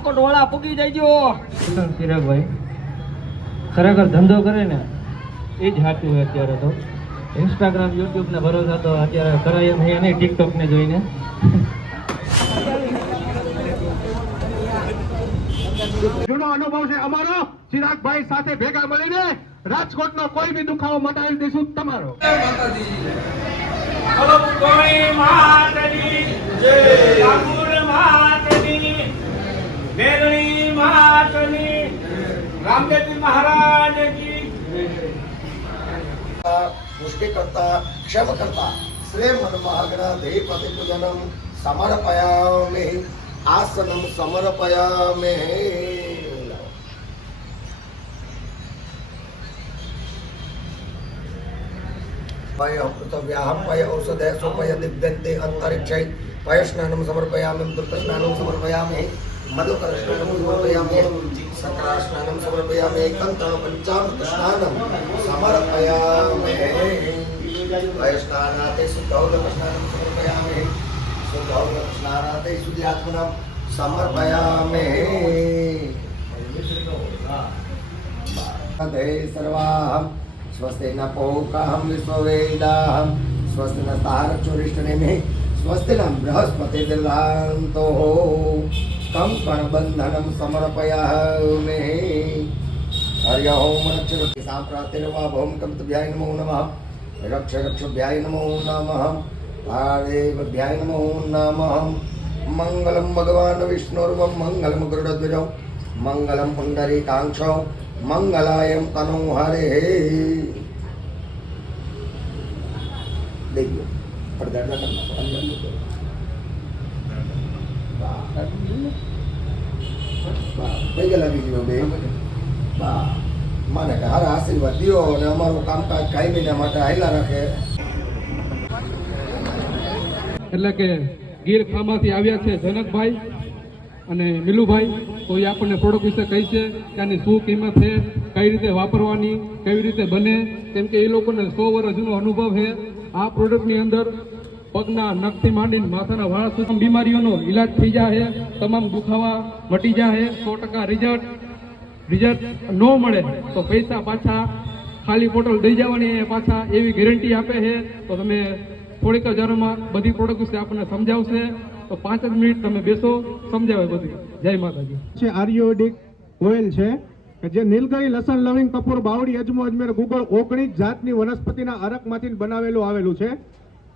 રાજકોટ વાળા પૂગી જઈજો. ચિરાગભાઈ ખરેખર ધંધો કરે ને એ જ સાચું હોય. અત્યારે તો ઇન્સ્ટાગ્રામ યુટ્યુબ ને ભરોસા તો અત્યારે કરાય એમ નહીં, ટિકટોક ને જોઈને. જૂનો અનુભવ છે અમારો. ચિરાગભાઈ સાથે ભેગા મળીને રાજકોટનો કોઈ બી દુખાવો મટાવી દઈશું તમારો. રામદેવ મહારાજ કી मुष्टि करता क्षम करता श्रेय मनमहागणा देवपति पूजनम समर्पयामि आसनम समर्पयामि पय पृथव्याहं पय औषधे सोपय दिव्यन्ते अंतरिक्षे पय स्नानं समर्पयामि दुर्गस्नानं समर्पयामि मधुकरस्नानं समर्पयामि सकरास्नानं समर्पयामि कंठ पंचामृत स्नानं समर्पयामि वैष्णानाते शुद्धौदकस्नानं समर्पयामि शुद्धौदकस्नानाते शुद्धात्मनं समर्पयामि दे सर्वाहं स्वस्ति न पूकाहं विश्ववेदाहं स्वस्ति न तारक्षुरिष्टनेमि स्वस्ति न बृहस्पतिर्दलान्तो कंकणबन्धनं समर्पयामि हरि ओम रक्षरक्षि साम्प्रातिर्वा भौमकंतभ्याय नमो नमः रक्षरक्षभ्याय नमो नमः आदेवभ्याय नमो नमः मंगलम भगवान् विष्णुर्वं मंगलम गरुडध्वजौ मंगलम पुंडरीकाक्षौ मंगलायं तनोहरे देखिए पर्दा મને હારા આશીર્વાદ દો અને અમારું કામકાજ કાયમીના માટે હાલ્યા રાખે. એટલે કે ગીર ખામાંથી આવ્યા છે જનકભાઈ અને મિલુભાઈ. તો એ આપણને પ્રોડક્ટ વિશે કહી છે કે આની શું કિંમત છે, કઈ રીતે વાપરવાની, કેવી રીતે બને. કેમ કે એ લોકોને 100 વર્ષ જૂનો અનુભવ છે. આ પ્રોડક્ટની અંદર પગના નખથી માંડીને માથાના વાળ સુધી બીમારીઓનો ઈલાજ થઈ જાય, તમામ દુખાવા મટી જાય. 100% રિઝલ્ટ ન મળે તો પૈસા પાછા ખાલી બોટલ દઈ જવાની પાછા, એવી ગેરંટી આપે છે. તો તમે થોડીક જ વારમાં બધી પ્રોડક્ટ વિશે આપણને સમજાવશે. તો 5 જ મિનિટ તમે બેસો, સમજાવે બધું. જય માતાજી. છે આયુર્વેદિક ઓઇલ છે કે જે નીલગરી, લસણ, લવિંગ, કપૂર, બાવળી, અજમો, અજમેર, ગુગળ 19 જાતની વનસ્પતિના અરકમાંથી બનાવેલું આવેલું છે.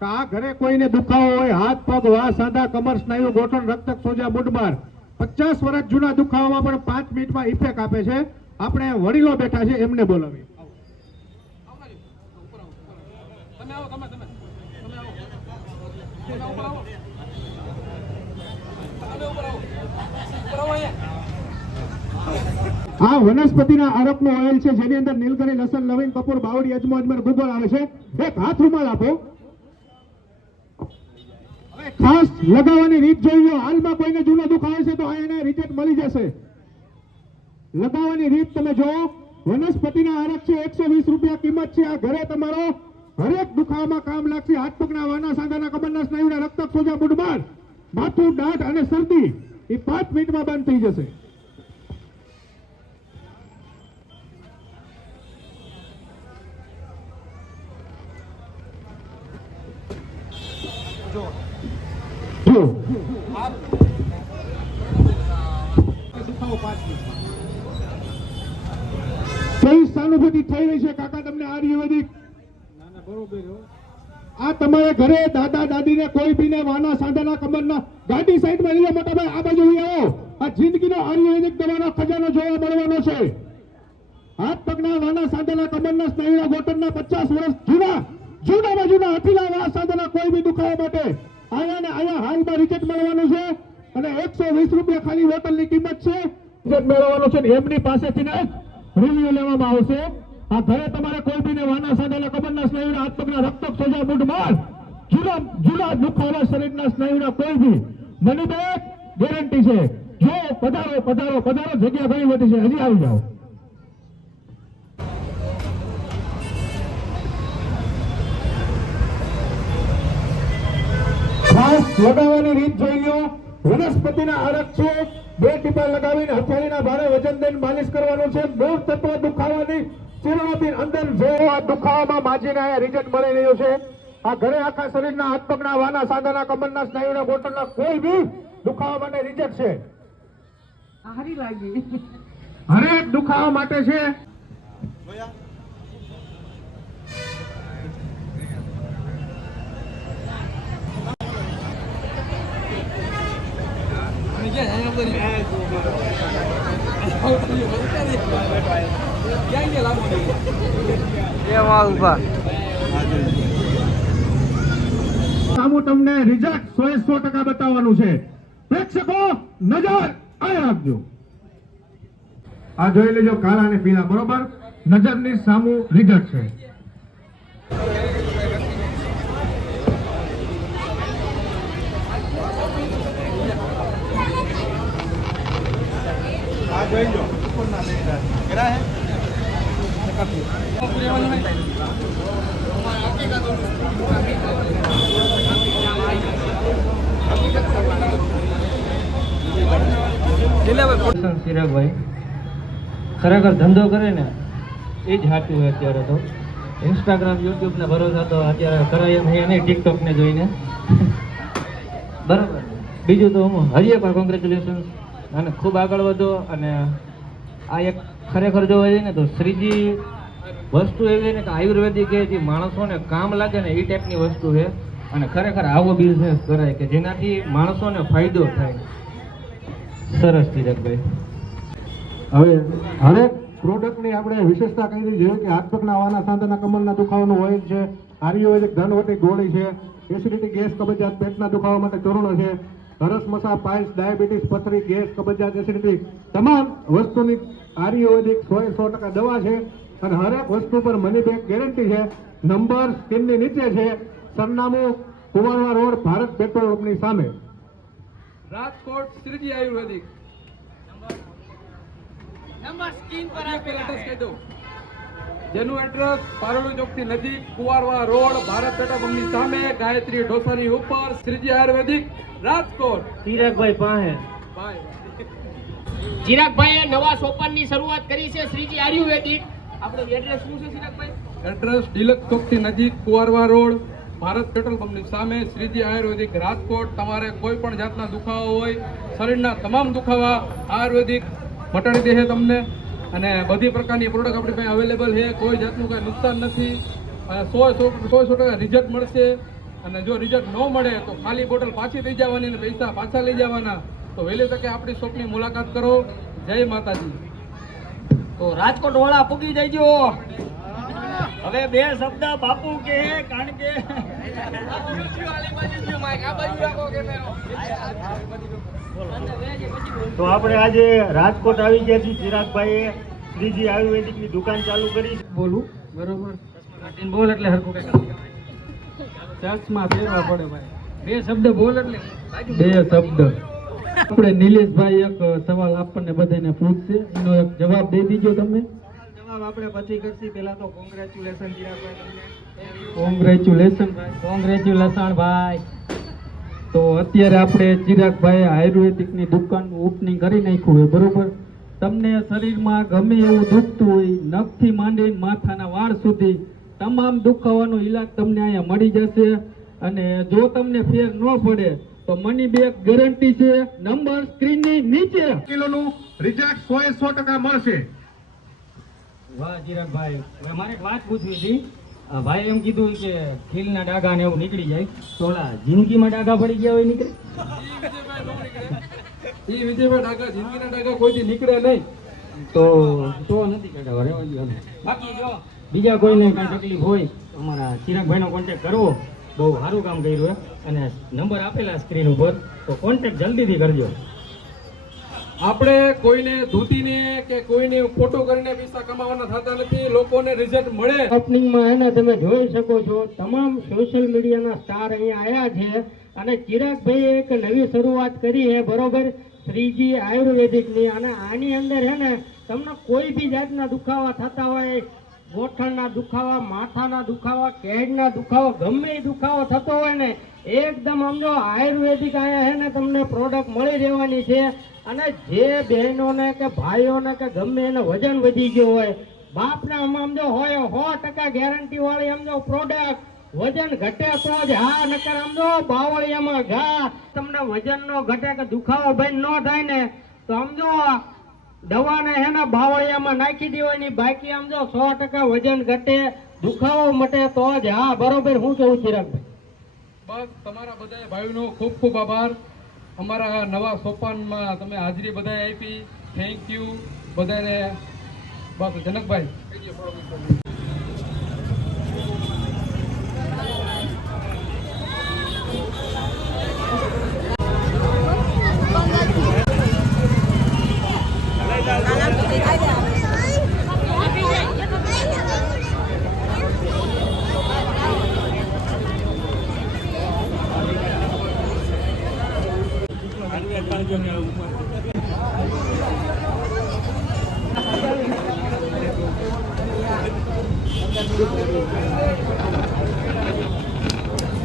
તો આ ઘરે કોઈને દુખાવો હોય, હાથ પગ, વાહ, સાંધા, કમર, સ્નાયુ, ગોઠણ, રક્તક, સોજા, મૂઢમાર, 50 વર્ષ જૂના દુખાવામાં પણ 5 મિનિટમાં ઇફેક્ટ આપે છે. આપણે વડીલો બેઠા છે, એમને બોલાવી. આ વનસ્પતિના અરકનો ઓઇલ છે જેની અંદર નીલગરી, લસણ, લવિંગ, કપૂર, બાવળી, અજમો, અજમેર, ગુગળ આવે છે. એક હાથ રૂમાલ આપો. ખાસ લગાવવાની રીત જોઈએ. હાલમાં કોઈને જૂનો દુખાવો છે તો એને રિઝલ્ટ મળી જશે. લગાવવાની રીત તમે જો. વનસ્પતિના અરક છે, 120 રૂપિયા કિંમત છે. આ ઘરે તમારો હરેક દુખાવામાં કામ લાગશે. હાથ પગના, વાના, સાંધાના, કમરના, સ્નાયુના, રક્તક, સોજા, મૂઢમાર, માથું, દાઢ અને શરદી એ 5 મિનિટમાં બંધ થઈ જશે. કઈ સાનુભૂતિ થઈ રહી છે કાકા તમને આયુર્વેદિક? આ તમારે ઘરે દાદા દાદી ને કોઈ બી ને વાના, સાંધાના, કમરના, ગાડી સાઈડમાં લઈ મોટા ભાઈ, આ બાજુ આવો. આ જિંદગીનો આયુર્વેદિક દવાનો ખજાનો જોવા મળવાનો છે. હાથ પગના, વાના, સાંધાના, કમરના, સ્નાયુના, ગોઠણના 50 વર્ષ જૂનામાં જૂના હઠીલા, વાહ, સાંધાના કોઈ બી દુખાવા માટે આયા ને આયા હાલમાં રિઝલ્ટ મળવાનું છે. અને 120 રૂપિયા ખાલી બોટલની કિંમત છે. રિઝલ્ટ મેળવવાનું છે. એમની પાસેથી ને રિવ્યુ લેવામાં આવશે. આ ઘરે તમારે કોઈ બી ને વાના, સાંધાના, કમરના, સ્નાયુના, હાથ પગના, રક્તક, સોજા, મૂઢમાર, જૂના દુખાવા શરીરના સ્નાયુના કોઈ બી મની બેક ગેરંટી છે. જો પધારો પધારો પધારો, જગ્યા ઘણી બધી છે, હજી આવી જાઓ. ખાસ લગાવવાની રીત જોઈ લો. વનસ્પતિના અરક છે, 2 ટીપા લગાવીને હથેળીના ભારે વજન દઈને માલિશ કરવાનું છે. મૂળ તત્વ દુખાવાની ચીરણોથી અંદર જે આ દુખાવામાં માજીને અહીંયા રિઝલ્ટ મળી રહ્યું છે. આ ઘરે આખા શરીરના હાથ પગના વાના સાંધાના કમરના સ્નાયુના ગોઠણના કોઈ બી દુખાવા માટે રિઝલ્ટ છે. હારી લાગી. હરેક દુખાવા માટે છે. સામું તમને રિઝલ્ટ 100% બતાવવાનું છે. પ્રેક્ષકો નજર અહીં રાખજો. આ જોઈ લેજો કાળા અને પીળા, બરોબર? નજરની સામું રિઝલ્ટ છે. ચિરાગભાઈ ખરેખર ધંધો કરે ને એ જ સાચું હોય. અત્યારે તો ઇન્સ્ટાગ્રામ યુટ્યુબ ને ભરોસા તો અત્યારે કરાય એમ નહીં, ટિકટોક ને જોઈને. બરાબર. બીજું તો હું હરીએ પણ કોંગ્રેચ્યુલેશન અને ખૂબ આગળ વધો. અને આ એક ખરેખર જોવા જઈએ ને તો શ્રીજી વસ્તુ એવી ને કે આયુર્વેદિક એ જે માણસોને કામ લાગે ને એ ટાઈપની વસ્તુ છે. અને ખરેખર આવો બિઝનેસ કરાય કે જેનાથી માણસોને ફાયદો થાય. સરસ ચિરાગભાઈ. હવે હરેક પ્રોડક્ટની આપણે વિશેષતા કહી છે કે હાથ પગના વાના સાંધાના કમરના દુખાવાનું ઓઇલ છે, આયુર્વેદિક ધનવટી ગોળી છે, એસિડિટી ગેસ કબજિયાત પેટના દુખાવા માટે ચૂર્ણ છે, હરસ મસા પાઇલ્સ ડાયાબિટીસ પથરી ગેસ કબજિયાત એસિડિટી તમામ વસ્તુની આયુર્વેદિક 100% દવા છે. અને હરેક વસ્તુ પર મની બેક ગેરંટી છે. નંબર સ્ક્રીનની નીચે છે. સરનામું કુંવરવા રોડ, ભારત પેટ્રોલ પંપની સામે, રાજકોટ શ્રીજી આયુર્વેદિક. નંબર સ્ક્રીન પર આપેલા છે. જેનું એડ્રેસ પારોલી ચોકથી નજીક, કુંવારવા રોડ, ભારત પેટ્રોલ પંપની સામે, ગાયત્રી ઢોસાની ઉપર, શ્રીજી આયુર્વેદિક, રાજકોટ. ચિરાગભાઈ પાસે બાય. ચિરાગભાઈએ નવા સોપાનની શરૂઆત કરી છે શ્રીજી આયુર્વેદિક. આપણું એડ્રેસ શું છે ચિરાગભાઈ? એડ્રેસ ડિલક્સ ચોકથી નજીક, કુંવારવા રોડ, ભારત પેટ્રોલ પંપની સામે, શ્રીજી આયુર્વેદિક, રાજકોટ. તમારે કોઈ પણ જાતના દુખાવા હોય, શરીરના તમામ દુખાવા આયુર્વેદિક મટાડી દે છે તમને. અને બધી પ્રકારની પ્રોડક્ટ આપણી પાસે અવેલેબલ છે. કોઈ જાતનું કાંઈ નુકસાન નથી. 100% રિઝલ્ટ મળશે. અને જો રિઝલ્ટ ન મળે તો ખાલી બોટલ પાછી લઈ જવાની અને પૈસા પાછા લઈ જવાના. તો વહેલી તકે આપણી શોપની મુલાકાત કરો. જય માતાજી. તો રાજકોટ વાળા પૂગી જઈજો. હવે 2 શબ્દ બાપુ કે, કારણ કે તો આપણે આજે રાજકોટ આવી ગયા છીએ. ચિરાગભાઈએ શ્રીજી આયુર્વેદિકની દુકાન ચાલુ કરી. બોલું બરોબર. બોલ એટલે હરખું કઈ ચર્ચમાં ફેરવા પડે ભાઈ. 2 શબ્દ બોલ એટલે 2 શબ્દ. આપણે નિલેશભાઈ એક સવાલ આપણને બધાને પૂછશે, એનો એક જવાબ દઈ દીજો તમે. જવાબ આપણે પછી કરશી. પહેલા તો કોંગ્રેચ્યુલેશન ચિરાગભાઈ તમને. કોંગ્રેચ્યુલેશન ભાઈ. કોંગ્રેચ્યુલેશન ભાઈ. તો અત્યારે આપણે ચિરાગભાઈ આયુર્વેદિકની દુકાનનું ઓપનિંગ કરી નાખ્યું હોય, બરોબર? તમને શરીરમાં ગમે એવું દુખતું હોય, નખથી માંડીને માથાના વાળ સુધી તમામ દુખાવાનો ઈલાજ તમને અહીંયા મળી જશે. અને જો તમને ફેર ન પડે તો મની બેક ગેરંટી છે. નંબર સ્ક્રીનની નીચે. કિલોનું રિઝલ્ટ 100% મળશે. વાહ ચિરાગભાઈ. હવે મારે એક વાત પૂછવી હતી. ભાઈ એમ કીધું કે ખીલના ડાઘા ને એવું નીકળી જાય, તો ઓલા જિંદગીમાં ડાઘા પડી ગયા હોય નીકળે? એ વિજયભાઈ ડાઘા, જિંદગીના ડાઘા કોઈથી નીકળે નહીં. તો નથી કાઢવા રહેવા દો. બાકી જો બીજા કોઈને કાંઈ તકલીફ હોય તો અમારા ચિરાગભાઈનો કોન્ટેક્ટ કરવો. બહુ સારું કામ કર્યું હે. અને નંબર આપેલા સ્ક્રીન ઉપર, તો કોન્ટેક્ટ જલ્દીથી કરજો. આપણે કોઈને ધૂતીને કે કોઈને ફોટો કરીને પૈસા કમાવાના થતા નથી. લોકોને રિઝલ્ટ મળે. ઓપનિંગમાં એને તમે જોઈ શકો છો, તમામ સોશિયલ મીડિયાના સ્ટાર અહીંયા આવ્યા છે. અને ચિરાગભાઈએ એક નવી શરૂઆત કરી છે, બરોબર, શ્રીજી આયુર્વેદિકની. અને આની અંદર છે ને તમને કોઈ બી જાતના દુખાવા થતા હોય, ગોઠણના દુખાવા, માથાના દુખાવા, કેડના દુખાવા, ગમે એ દુખાવો થતો હોય ને, એકદમ સમજો આયુર્વેદિક અહીંયા છે ને તમને પ્રોડક્ટ મળી રહેવાની છે. અને જે બહેનોને કે ભાઈઓને કે ગમે એને વજન વધી ગયું હોય, બાપને સમજો હોય 100% ગેરંટી વાળી સમજો પ્રોડક્ટ, વજન ઘટે તો જ હા, નકર સમજો બાવળિયામાં ઘા. તમને વજન નો ઘટે કે દુખાવો ભાઈ ન થાય ને તો સમજો દવાને હેના બાવળિયામાં નાખી દેવાની, બાકી સમજો 100% વજન ઘટે, દુખાવો મટે તો જ હા. બરોબર? હું કેવું ચિરાગભાઈ? બસ તમારા બધા ભાઈઓનો ખૂબ ખૂબ આભાર. અમારા નવા સોપાનમાં તમે હાજરી બધાએ આપી, થેન્ક યુ બધાને. બસ જનકભાઈ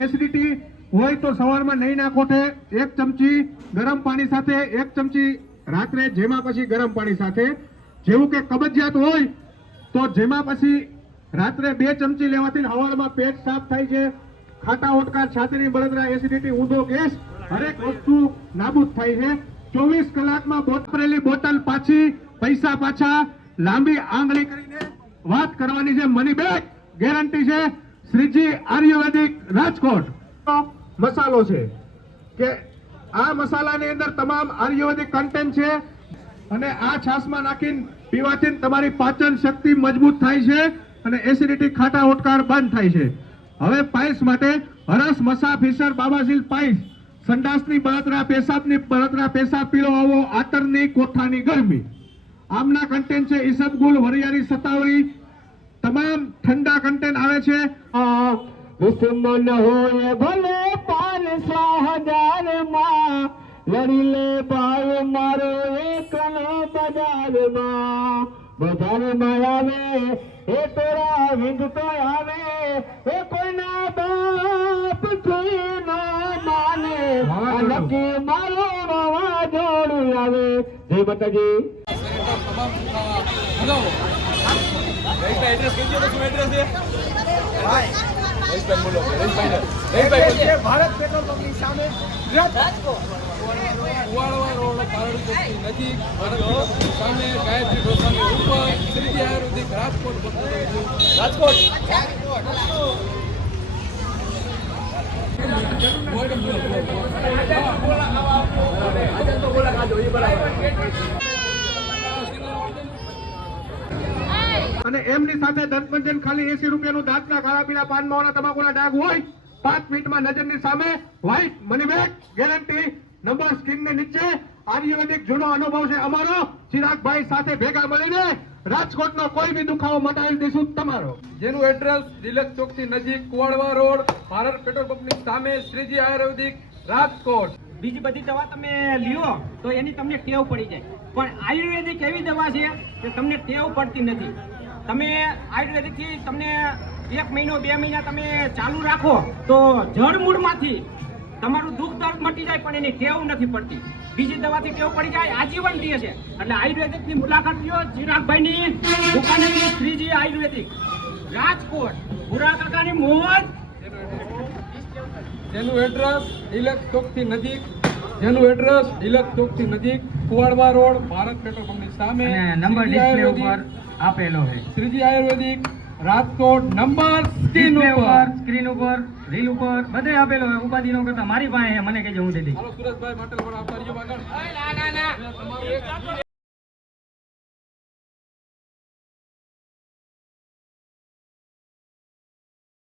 એસિડિટી હોય તો સવારમાં નહીંના કોઠે 1 ચમચી ગરમ પાણી સાથે, 1 ચમચી રાત્રે જેમાં પછી ગરમ પાણી સાથે. જેવું કે કબજિયાત હોય તો જેમાં પછી રાત્રે 2 ચમચી લેવાથી સવારમાં પેટ સાફ થાય છે. ખાટા ઓટકા, છાતીની બળતરા, એસિડિટી, ઊંધો ગેસ હરેક વસ્તુ નાબૂદ થાય છે. 24 કલાકમાં વાપરેલી બોટલ પાછી, પૈસા પાછા. લાંબી આંગળી કરીને વાત કરવાની છે. મની બેક ગેરંટી છે. શ્રીજી આયુર્વેદિક રાજકોટ મસાલો છે કે આ મસાલાની અંદર તમામ આયુર્વેદિક કન્ટેન્ટ છે અને આ છાશમાં નાખીને પીવાથી તમારી પાચન શક્તિ મજબૂત થાય છે અને એસિડિટી, ખાટા ઓટકાર બંધ થાય છે. હવે પાઇલ્સ માટે હરસ મસા ફિશર બાબાસીલ પાઇલ્સ, સંડાસની બળતરા, પેશાબની બળતરા, પેશાબ પીળો આવવો, આતરની, કોઠાની ગરમી. આમના કન્ટેન્ટ છે ઈસબગુલ, વરિયાળી, સતાવરી, તમામ ઠંડા કન્ટેન્ટ આવે છે. દુશ્મન હોય ભલે 500,000 માં, લડી લે ભાઈ મારો એકલો બજારમાં. બજારમાં આવે એ તોરા વિંધ તો આવે, એ કોઈના બાપ થી ન માને, નક્કી મારો વાવાઝોડું આવે. જય માતાજી. ભારત પેટ્રોલ પંપની સામે કુવાડવા રોડ, પારડી ચોકની નજીક, ભારત પેટ્રોલ પંપની સામે, ગાયત્રી ઢોસાની ઉપર, શ્રીજી આયુર્વેદિક રાજકોટ. અને એમની સાથે દંતમંજન ખાલી 80 રૂપિયાનું. દાંતના ખાડા પીળા, પાન માવાના, તમાકુના ડાઘ હોય 5 મિનિટમાં નજરની સામે. White money back guarantee. Number સ્ક્રીનની નીચે. આયુર્વેદિક જૂનો અનુભવ છે અમારો. ચિરાગભાઈ સાથે ભેગા મળીને રાજકોટનો કોઈ બી દુખાવો મટાવી દઈશું તમારો. જેનું એડ્રેસ તિલક ચોક થી નજીક, કુવાડવા રોડ, ભારત પેટ્રોલ પંપની સામે, શ્રીજી આયુર્વેદિક રાજકોટ. બીજી બધી દવા તમે લ્યો તો એની તમને ટેવ પડી જાય, પણ આયુર્વેદિક એવી દવા છે કે તમને ટેવ પડતી નથી. તમે આયુર્વેદિક થી તમને 1 મહિનો 2 મહિના તમે ચાલુ રાખો તો જડમૂળમાંથી તમારું દુઃખ દર્દ મટી જાય, પણ એની ટેવ નથી પડતી. બીજી દવાથી ટેવ પડી જાય આજીવન રહે છે. એટલે આયુર્વેદિક ની મુલાકાત લ્યો. ચિરાગભાઈ ની દુકાને શ્રીજી આયુર્વેદિક રાજકોટ, ભૂરા કાકાની મોજ. જેનું એડ્રેસ તિલક ચોક થી નજીક, કુવાડવા રોડ, ભારત પેટ્રોલ પંપની સામે, નંબર ડિસ્પ્લે ઉપર આપેલો છે. શ્રીજી આયુર્વેદિક રાજકોટ. નંબર સ્ક્રીન ઉપર, રીલ ઉપર બધે આપેલો હોય. ઉપાધિ નો કરતા મારી પાસે મને કહેજો, હું દે દઈશ. સુરેશભાઈ માટે પણ આવતા રહ્યો આગળ.